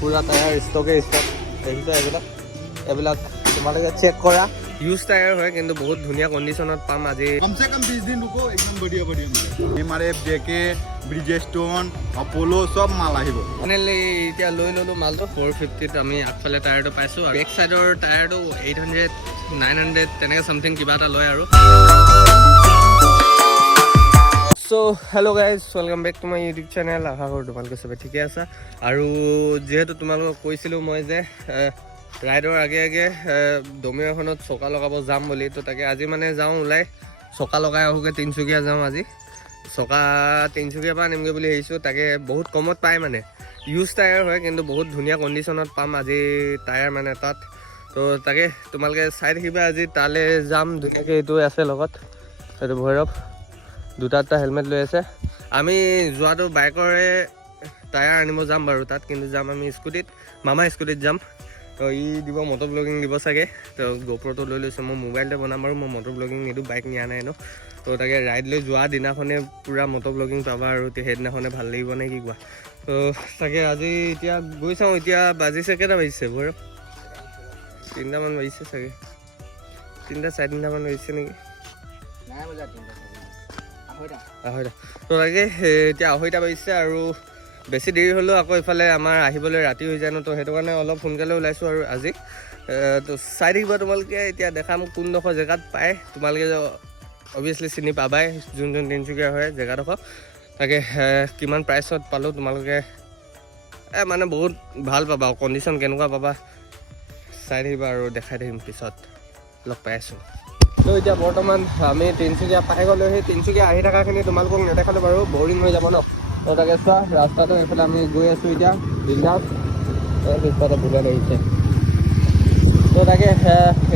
পুৰা tyre ষ্টকে stock দেখিছা এইবিলাক তোমালোকে চেক কৰা ইউজ টায়াৰ হয় কিন্তু বহুত ধুনীয়া কণ্ডিশ্যনত পাম আজি कम से कम 20 दिन रुको एकदम बढ़िया बढ़िया मिले MRF JK ब्रिजेस्टोन अपोलो सब माल আহিব ফাইনেলি এতিয়া লৈ ল'লোঁ মালটো 450ত আমি আগফালে টায়াৰটো পাইছোঁ আৰু বেক চাইডৰ টায়াৰটো 800 900 তেনেকৈ চামথিং কিবা এটা লয় আৰু so hello' guys welcome back to my YouTube channel আশা কৰোঁ তোমালোকে চবে ঠিকে আছা আৰু যিহেতু তোমালোকক কৈছিলোঁ মই যে ৰাইডৰ আগে আগে ডমিনাৰখনত চকা লগাব যাম বুলি তো তাকে আজি মানে যাওঁ ওলাই চকা লগাই আহোঁগৈ তিনিচুকীয়া যাওঁ আজি চকা তিনিচুকীয়াৰ পৰা আনিমগৈ বুলি ভাবিছোঁ তাকে বহুত কমত পায় মানে ইউজ টায়াৰ হয় কিন্তু বহুত ধুনীয়া কণ্ডিশ্যনত পাম আজি টায়াৰ মানে তাত তো তাকে তোমালোকে চাই থাকিবা আজি তালৈ যাম ধুনীয়াকৈ এইটো আছে লগত এইটো ভৈৰৱ দুটা হেলমেট লৈ আছে আমি যোৱাটো বাইকৰে টায়াৰ আনিব যাম বাৰু তাত কিন্তু যাম আমি স্কুটিত মামা স্কুটিত যাম তো ই দিব মটৰ ব্লগিং দিব চাগে তো গোপ্ৰটো লৈ লৈছোঁ মই মোবাইলতে বনাম আৰু মই মটৰ ব্লগিং নিদিওঁ বাইক নিয়া নাই ন তো তাকে ৰাইড লৈ যোৱা দিনাখনে পূৰা মটৰ ব্লগিং পাবা আৰু সেইদিনাখনে ভাল লাগিব নে কি কোৱা তো তাকে আজি এতিয়া গৈ চাওঁ এতিয়া বাজিছে কেইটা বাজিছে ভৈৰৱ 3টামান বাজিছে চাগে 3টা 3:30মান বাজিছে নেকি আঢ়ৈটা তো তাকে এতিয়া 2:30 বাজিছে আৰু বেছি দেৰি হ'লেও আকৌ ইফালে আমাৰ আহিবলৈ ৰাতি হৈ যায় ন তো সেইটো কাৰণে অলপ সোনকালে ওলাইছোঁ আৰু আজি তো চাই থাকিবা তোমালোকে এতিয়া দেখাম কোনডোখৰ জেগাত পায় তোমালোকে অভিয়াছলি চিনি পাবাই যোন তিনিচুকীয়া হয় জেগাডোখৰ তাকে কিমান প্ৰাইচত পালোঁ তোমালোকে মানে বহুত ভাল পাবা কণ্ডিশ্যন কেনেকুৱা পাবা চাই থাকিবা আৰু দেখাই থাকিম পিছত লগ পাই আছোঁ তো এতিয়া বৰ্তমান আমি তিনিচুকীয়া পাই গ'লোঁ সেই তিনিচুকীয়া আহি থকাখিনি তোমালোকক নেদেখালোঁ বাৰু বৰিং হৈ যাব ন তো তাকে চোৱা ৰাস্তাটো এইফালে আমি গৈ আছোঁ এতিয়া বিন্দাছ পিছফালে বুলেট আহিছে তো তাকে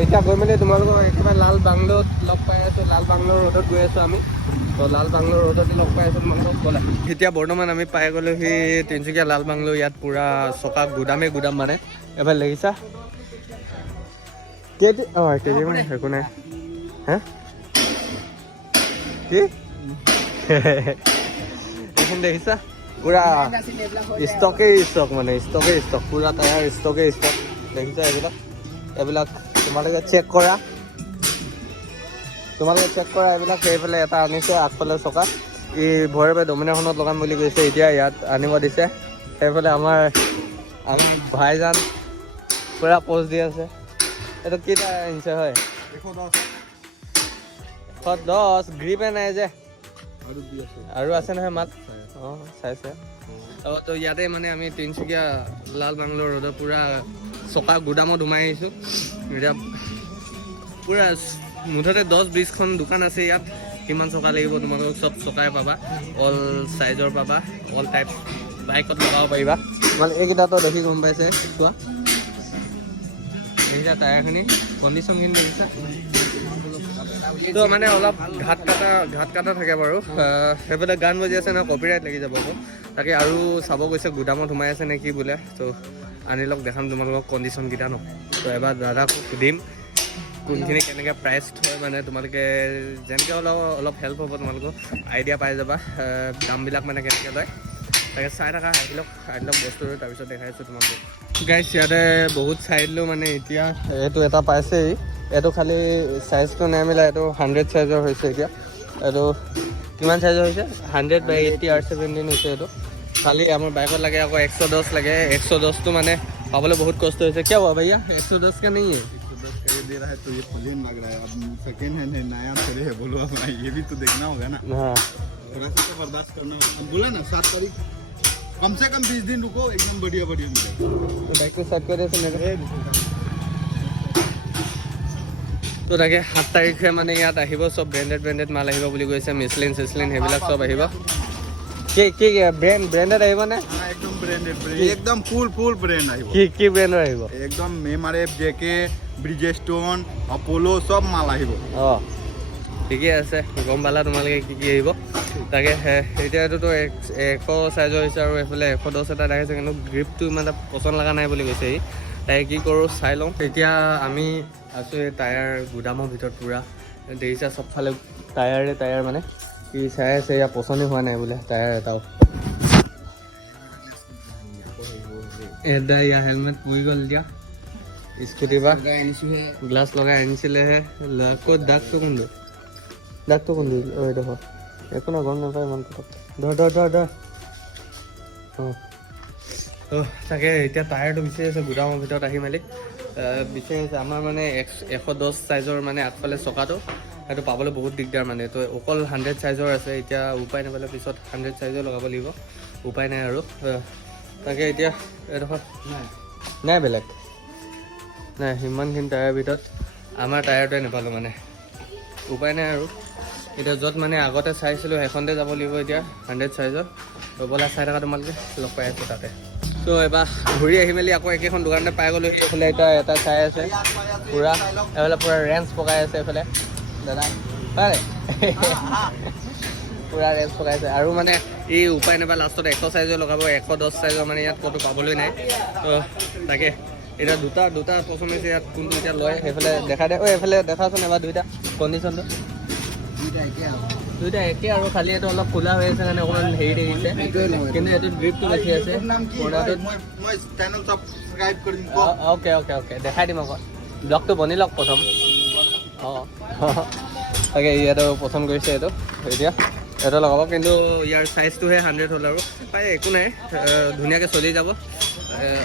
এতিয়া গৈ মেলি তোমালোকক একেবাৰে লাল বাংলোত লগ পাই আছোঁ লাল বাংলোৰ ৰোডত গৈ আছোঁ আমি তো লাল বাংলোৰ ৰোডতে লগ পাই আছোঁ তোমালোকক ক'লে এতিয়া বৰ্তমান আমি পাই গ'লোঁ সেই তিনিচুকীয়া লাল বাংলো ইয়াত পূৰা চকা গুদাম মানে এবাৰ লাগিছা কেজি মানে একো নাই হা কি এইখিনি দেখিছা পুৰা ষ্টক মানে ষ্টক পুৰা টায়াৰ ষ্টক দেখিছা এইবিলাক তোমালোকে চেক কৰা এইবিলাক সেইফালে এটা আনিছে আগফালে চকা ই ভৈৰৱে ডমিনাৰখনত লগাম বুলি কৈছে এতিয়া ইয়াত আনিব দিছে সেইফালে আমাৰ আমি ভাইজান পুৰা প'ষ্ট দি আছে এইটো কেইটা আনিছে হয় 110 গ্ৰিপে নাই যে আৰু আছে নহয় মাত অঁ চাইছে তো ইয়াতে মানে আমি তিনিচুকীয়া লাল বাংলোৰ ৰোডৰ পূৰা চকা গুদামত সোমাই আহিছোঁ এতিয়া পূৰা মুঠতে 10-20খন দোকান আছে ইয়াত কিমান চকা লাগিব তোমালোকক চব চকাই পাবা অল চাইজৰ পাবা অল টাইপ বাইকত লগাব পাৰিবা মানে এইকেইটাতো দেখি গম পাইছে চোৱা এইকেইটা টায়াৰখিনি কণ্ডিশ্যনখিনি দেখিছা তো মানে অলপ ঘাট কাটা থাকে বাৰু সেইফালে গান বাজি আছে ন কপিৰাইট লাগি যাব আকৌ তাকে আৰু চাব গৈছে গুদামত সোমাই আছে নে কি বোলে তো আনি লওক দেখাম তোমালোকক কণ্ডিশ্যনকেইটা ন তো এবাৰ দাদাক সুধিম কোনখিনি কেনেকৈ প্ৰাইচ হয় মানে তোমালোকে যেনেকৈ অলপ হেল্প হ'ব তোমালোকক আইডিয়া পাই যাবা দামবিলাক মানে কেনেকৈ লয় তাকে চাই থাকা আহি লওক বস্তুটো তাৰপিছত দেখাইছোঁ তোমালোকক গাইছ ইয়াতে বহুত চাই দিলোঁ মানে এতিয়া এইটো এটা পাইছেই এইটো খালি চাইজটো নাই মিলা এইটো 100 চাইজৰ হৈছে এতিয়া এইটো কিমান চাইজৰ হৈছে 100/80 R17 হৈছে এইটো খালি আমাৰ বাইকত লাগে আকৌ 110 লাগে 110টো মানে পাবলৈ বহুত কষ্ট হৈছে কিয় हुआ भैया 110 का नहीं है 110 का ये दे रहा है तो ये प्लेन लग रहा है अब सेकेंड हैंड है नया थोड़े है बोलो ये भी तो देखना होगा ना हाँ थोड़ा सा तो बर्दाश्त करना होगा बोला ना 7 तारीख कम से कम 20 दिन रुको एकदम बढ़िया मिलेगा तो बाइक को सेट करे से मेरे তো তাকে 7 তাৰিখে মানে ইয়াত আহিব চব ব্ৰেণ্ডেড মাল আহিব বুলি কৈছে মিছলিন সেইবিলাক চব আহিব কি ব্ৰেণ্ডেড আহিব নে একদম ব্ৰেণ্ডেড একদম ফুল ব্ৰেণ্ড আহিব কি ব্ৰেণ্ডৰ আহিব একদম MRF JK ব্ৰিজেস্টোন অপোলো চব মাল আহিব অঁ ঠিকে আছে গম পালা তোমালোকে কি আহিব তাকে এতিয়াতো 100 চাইজৰ হৈছে আৰু এইফালে 110 এটা দেখাইছে কিন্তু গ্ৰিপটো ইমান এটা পচন্দ লগা নাই বুলি কৈছে তাই কি কৰোঁ চাই লওঁ এতিয়া আমি আছোঁ এই টায়াৰ গুদামৰ ভিতৰত পূৰা দেখিছা চবফালে টায়াৰ মানে কি চাই আছে ইয়াৰ পচন্দই হোৱা নাই বোলে টায়াৰ এটাও এটা ইয়া হেলমেট পৰি গ'ল এতিয়া স্কুটিৰ পৰা গ্লাছ লগাই আনিছিলেহে ক'ত দাগটো কোনটো অঁ এইটো হয় একো না গম নাপায় ইমান কথা ধৰ অঁ তাকে এতিয়া টায়াৰটো বিচাৰি আছে গুদামৰ ভিতৰত আহি মেলি বিচাৰি আছে আমাৰ মানে 110 চাইজৰ মানে আগফালে চকাটো সেইটো পাবলৈ বহুত দিগদাৰ মানে তো অকল 100 চাইজৰ আছে এতিয়া উপায় নাপালে পিছত 100 চাইজৰ লগাব লাগিব উপায় নাই আৰু তাকে এতিয়া এডোখৰ নাই বেলেগ নাই সিমানখিনি টায়াৰৰ ভিতৰত আমাৰ টায়াৰটোৱে নাপালোঁ মানে উপায় নাই আৰু এতিয়া য'ত মানে আগতে চাইছিলোঁ সেইখনতে যাব লাগিব এতিয়া 100 চাইজৰ ব'লা চাই থকা তোমালোকে লগ পাই আছোঁ তাতে ত' এবাৰ ঘূৰি আহি মেলি আকৌ একেখন দোকানতে পাই গ'লোঁ এইফালে এতিয়া এটা চাই আছে পূৰা এইফালে পূৰা ৰেঞ্চ পকাই আছে এইফালে দাদা হয় পূৰা ৰেঞ্চ পকাইছে আৰু মানে এই উপায় নাপায় লাষ্টত 100 চাইজৰ লগাব 110 চাইজৰ মানে ইয়াত ক'তো পাবলৈ নাই তো তাকে এতিয়া দুটা পচন্দ হৈছে ইয়াত কোনটো এতিয়া লয় সেইফালে দেখাই দে এইফালে দেখাচোন এবাৰ দুইটা কণ্ডিশ্যনটো দুইটা একে আৰু খালি এইটো অলপ খোলা হৈ আছে কাৰণে অকণমান হেৰি দেখিছে কিন্তু এইটো গ্ৰিপটো বেছি আছে অ'কে দেখাই দিম আকৌ ব্লগটো বনি লওক প্ৰথম অঁ তাকে ইয়াতো পচন্দ কৰিছে এইটো এতিয়া এইটো লগাব কিন্তু ইয়াৰ চাইজটোহে 100 হ'ল আৰু প্ৰায় একো নাই ধুনীয়াকৈ চলি যাব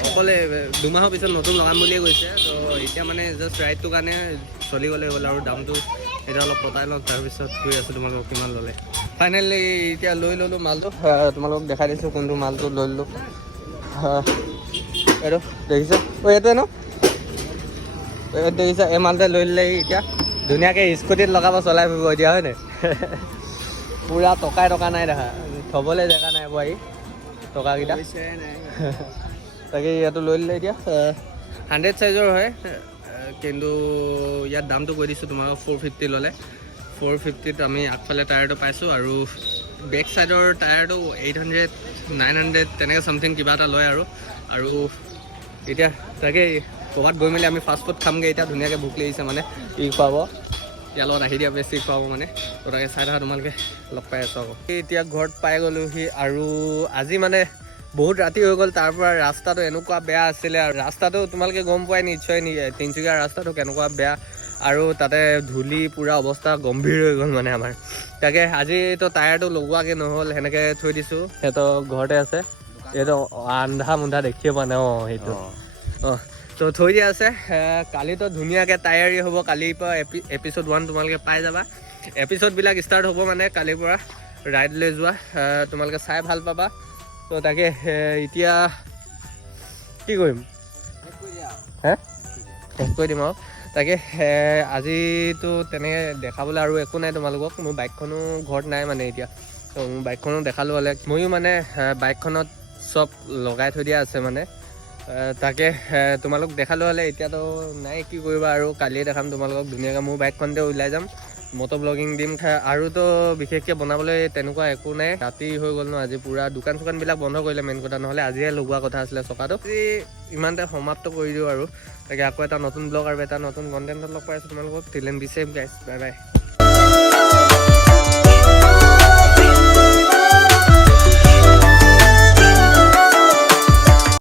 অকলে 2 মাহৰ পিছত নতুন লগাম বুলিয়ে কৈছে তো এতিয়া মানে জাষ্ট ৰাইডটোৰ কাৰণে চলি গ'লে হ'ল আৰু দামটো এতিয়া অলপ পতাই লওঁ তাৰপিছত গৈ আছোঁ তোমালোকক কিমান ল'লে ফাইনেলি এতিয়া লৈ ল'লোঁ মালটো তোমালোকক দেখাই দিছোঁ কোনটো মালটো লৈ ল'লোঁ এইটো দেখিছা এইটোৱে ন দেখিছা এই মালটোৱে লৈ ল'লে এতিয়া ধুনীয়াকৈ স্কুটিত লগাব চলাই ফুৰিব এতিয়া হয়নে পূৰা টকা নাই দেখা থ'বলৈ জেগা নাই বোৱাৰী টকাকেইটা তাকে ইয়াতো লৈ ল'লে এতিয়া 100 চাইজৰ হয় কিন্তু ইয়াত দামটো কৈ দিছোঁ তোমাক 450 ল'লে 450ত আমি আগফালে টায়াৰটো পাইছোঁ আৰু বেক চাইডৰ টায়াৰটো 800 900 তেনেকৈ চামথিং কিবা এটা লয় আৰু এতিয়া তাকে ক'ৰবাত গৈ মেলি আমি ফাষ্ট ফুড খামগৈ এতিয়া ধুনীয়াকৈ ভোক লাগিছে মানে ই খুৱাব ইয়াৰ লগত আহি দিয়া বেছি খুৱাব মানে তো তাকে চাই থকা তোমালোকে লগ পাই আছোঁ আকৌ এতিয়া ঘৰত পাই গ'লোহি আৰু আজি মানে বহুত ৰাতি হৈ গ'ল তাৰ পৰা ৰাস্তাটো এনেকুৱা বেয়া আছিলে আৰু ৰাস্তাটো তোমালোকে গম পোৱাই নিশ্চয় তিনিচুকীয়াৰ ৰাস্তাটো কেনেকুৱা বেয়া আৰু তাতে ধূলি পূৰা অৱস্থা গম্ভীৰ হৈ গ'ল মানে আমাৰ তাকে আজিতো টায়াৰটো লগোৱাকৈ নহ'ল সেনেকৈ থৈ দিছোঁ সিহঁতৰ ঘৰতে আছে এইটো আন্ধা মুন্ধা দেখিয়ে পোৱা নাই সেইটো তো থৈ দিয়া আছে কালিতো ধুনীয়াকৈ টায়াৰী হ'ব কালিৰ পৰা এপিছ'ড 1 তোমালোকে পাই যাবা এপিছ'ডবিলাক ষ্টাৰ্ট হ'ব মানে কালিৰ পৰা ৰাইডলৈ যোৱা তোমালোকে চাই ভাল পাবা তো তাকে এতিয়া কি কৰিম শেষ কৰি দিম আৰু তাকে আজিতো তেনেকৈ দেখাবলৈ আৰু একো নাই তোমালোকক মোৰ বাইকখনো ঘৰত নাই মানে এতিয়া তো মোৰ বাইকখনো দেখালোঁ হ'লে ময়ো মানে বাইকখনত চব লগাই থৈ দিয়া আছে মানে তাকে তোমালোক দেখালোঁ হ'লে এতিয়াতো নাই কি কৰিবা আৰু কালিয়ে দেখাম তোমালোকক ধুনীয়াকৈ মোৰ বাইকখনতে ওলাই যাম মটো ব্লগিং দিম আৰুতো বিশেষকৈ বনাবলৈ তেনেকুৱা একো নাই ৰাতি হৈ গ'ল ন আজি পূৰা দোকান চোকানবিলাক বন্ধ কৰিলে মেইন কথা নহ'লে আজিহে লগোৱা কথা আছিলে চকাটো ইমানতে সমাপ্ত কৰি দিওঁ আৰু তাকে আকৌ এটা নতুন ব্লগ আৰু এটা নতুন কণ্টেণ্টত লগ পাই আছোঁ তোমালোকক till and be safe guys bye by